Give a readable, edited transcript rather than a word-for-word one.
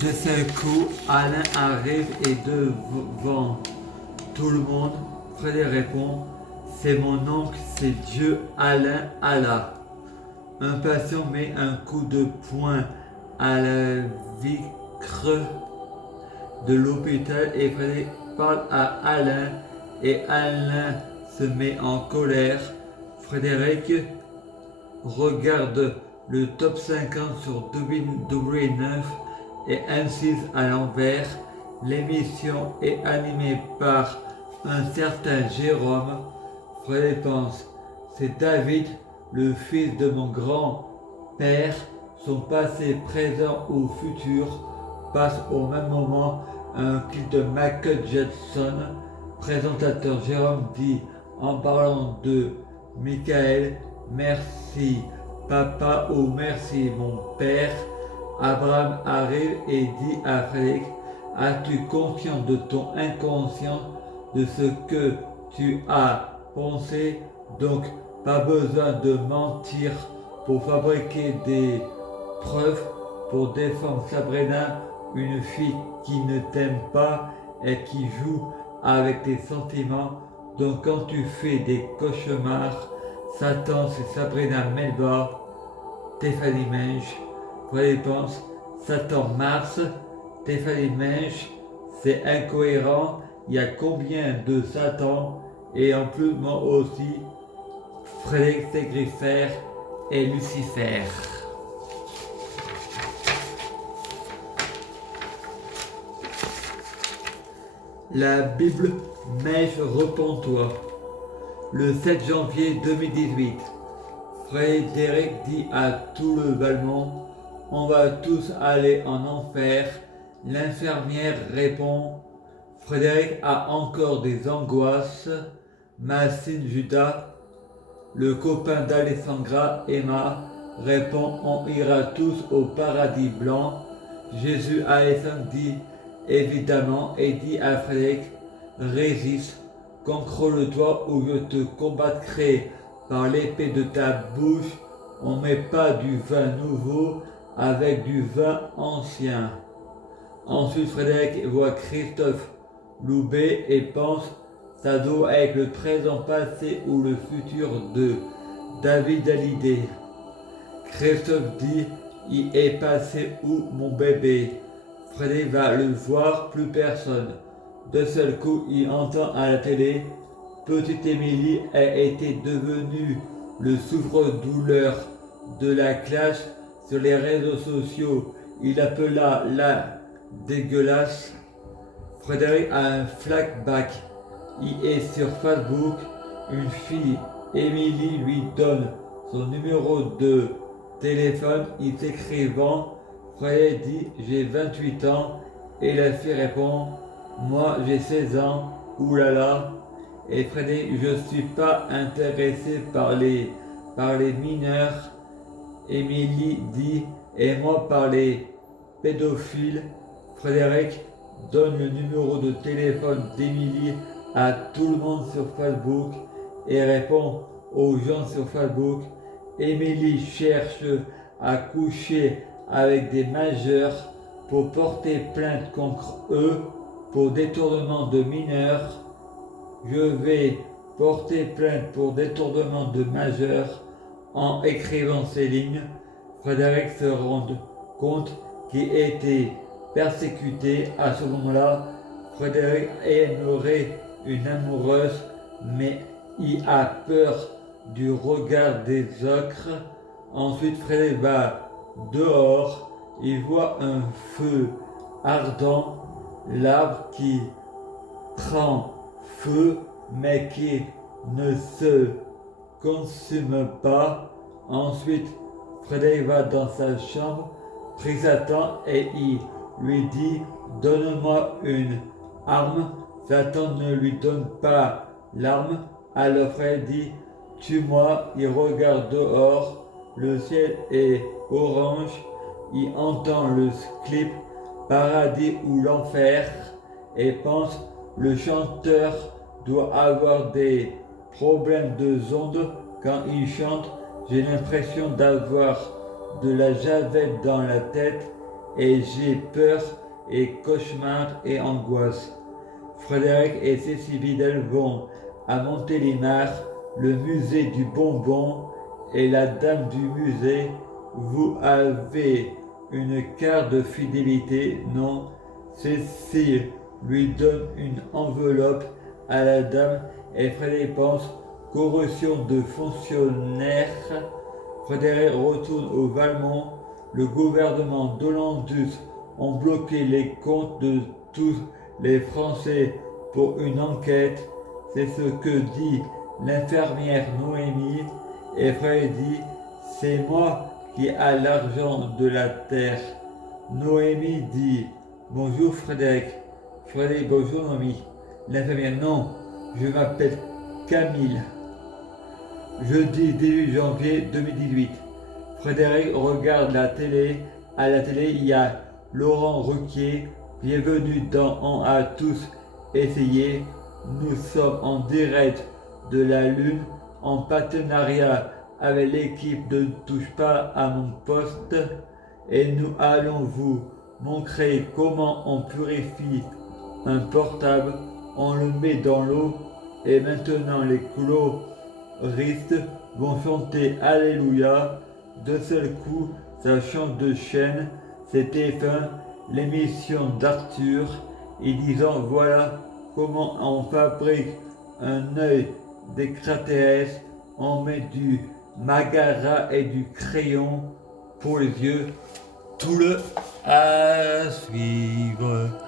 De ce coup, Alain arrive et devant tout le monde, Frédéric répond: c'est mon oncle, c'est Dieu Alain Allah. Un patient met un coup de poing à la vitre de l'hôpital et Frédéric parle à Alain et Alain se met en colère. Frédéric regarde le top 50 sur W9 et insiste à l'envers. L'émission est animée par un certain Jérôme. Frédéric pense: c'est David, le fils de mon grand-père. Son passé, présent ou futur passe au même moment. Un clip de Michael Jackson. Présentateur Jérôme dit en parlant de Michael: merci papa ou merci mon père. Abraham arrive et dit à Frédéric: as-tu conscience de ton inconscient, de ce que tu as pensé? Donc pas besoin de mentir pour fabriquer des preuves pour défendre Sabrina, une fille qui ne t'aime pas et qui joue avec tes sentiments. Donc quand tu fais des cauchemars, Satan c'est Sabrina Melba, Stéphanie Mensch. Frédéric pense: Satan Mars, Stéphanie Mensch, c'est incohérent. Il y a combien de Satan? Et en plus, moi aussi, Frédéric Ségrifer et Lucifer. La Bible: Mèche, repens-toi. Le 7 janvier 2018, Frédéric dit à tout le Valmont: on va tous aller en enfer. L'infirmière répond: Frédéric a encore des angoisses. Massine Judas, le copain d'Alessandra, Emma, répond: on ira tous au paradis blanc. Jésus Alessandre dit évidemment et dit à Frédéric: résiste, contrôle-toi ou je te combattrai par l'épée de ta bouche. On ne met pas du vin nouveau avec du vin ancien. Ensuite, Frédéric voit Christophe Loubet et pense: ça doit être le présent passé ou le futur de David Hallyday. Christophe dit: il est passé où mon bébé? Frédéric va le voir, plus personne. De seul coup, il entend à la télé: petite Émilie a été devenue le souffre-douleur de la classe. Sur les réseaux sociaux, il appela la dégueulasse. Frédéric a un flashback. Il est sur Facebook. Une fille, Émilie, lui donne son numéro de téléphone. Il s'écrivant. Frédéric dit: j'ai 28 ans. Et la fille répond: moi j'ai 16 ans. Oulala. Et Frédéric: je ne suis pas intéressé par les mineurs. Émilie dit: et moi par les pédophiles. Frédéric donne le numéro de téléphone d'Émilie à tout le monde sur Facebook et répond aux gens sur Facebook: Émilie cherche à coucher avec des majeurs pour porter plainte contre eux pour détournement de mineurs. Je vais porter plainte pour détournement de majeurs. En écrivant ces lignes, Frédéric se rend compte qu'il était persécuté. À ce moment-là, Frédéric aimerait une amoureuse, mais il a peur du regard des autres. Ensuite, Frédéric va dehors, il voit un feu ardent, l'arbre qui prend feu, mais qui ne se consume pas. Ensuite, Frédéric va dans sa chambre, prit Satan et il lui dit: donne-moi une arme. Satan ne lui donne pas l'arme. Alors Frédéric dit: tue-moi. Il regarde dehors, le ciel est orange. Il entend le clip Paradis ou l'enfer et pense: le chanteur doit avoir des problème de ondes quand il chante. J'ai l'impression d'avoir de la javel dans la tête et j'ai peur et cauchemar et angoisse. Frédéric et ses six fidèles vont à Montélimar, le musée du bonbon et la dame du musée. Vous avez une carte de fidélité? Non. Cécile lui donne une enveloppe à la dame et Frédéric pense corruption de fonctionnaires. Frédéric retourne au Valmont. Le gouvernement d'Hollandus ont bloqué les comptes de tous les Français pour une enquête. C'est ce que dit l'infirmière Noémie. Et Frédéric dit, c'est moi qui ai l'argent de la terre. Noémie dit, bonjour Frédéric. Frédéric, bonjour Noémie. L'infirmière, non, je m'appelle Camille. Jeudi 18 janvier 2018. Frédéric regarde la télé. À la télé, il y a Laurent Ruquier. Bienvenue dans On a tous essayé. Nous sommes en direct de la Lune en partenariat avec l'équipe de Ne touche pas à mon poste et nous allons vous montrer comment on purifie un portable. On le met dans l'eau et maintenant les choristes vont chanter Alléluia. D'un seul coup, ça change de chaîne. C'était fin l'émission d'Arthur et disant voilà comment on fabrique un œil d'extraterrestre. On met du magara et du crayon pour les yeux. Tout le à suivre.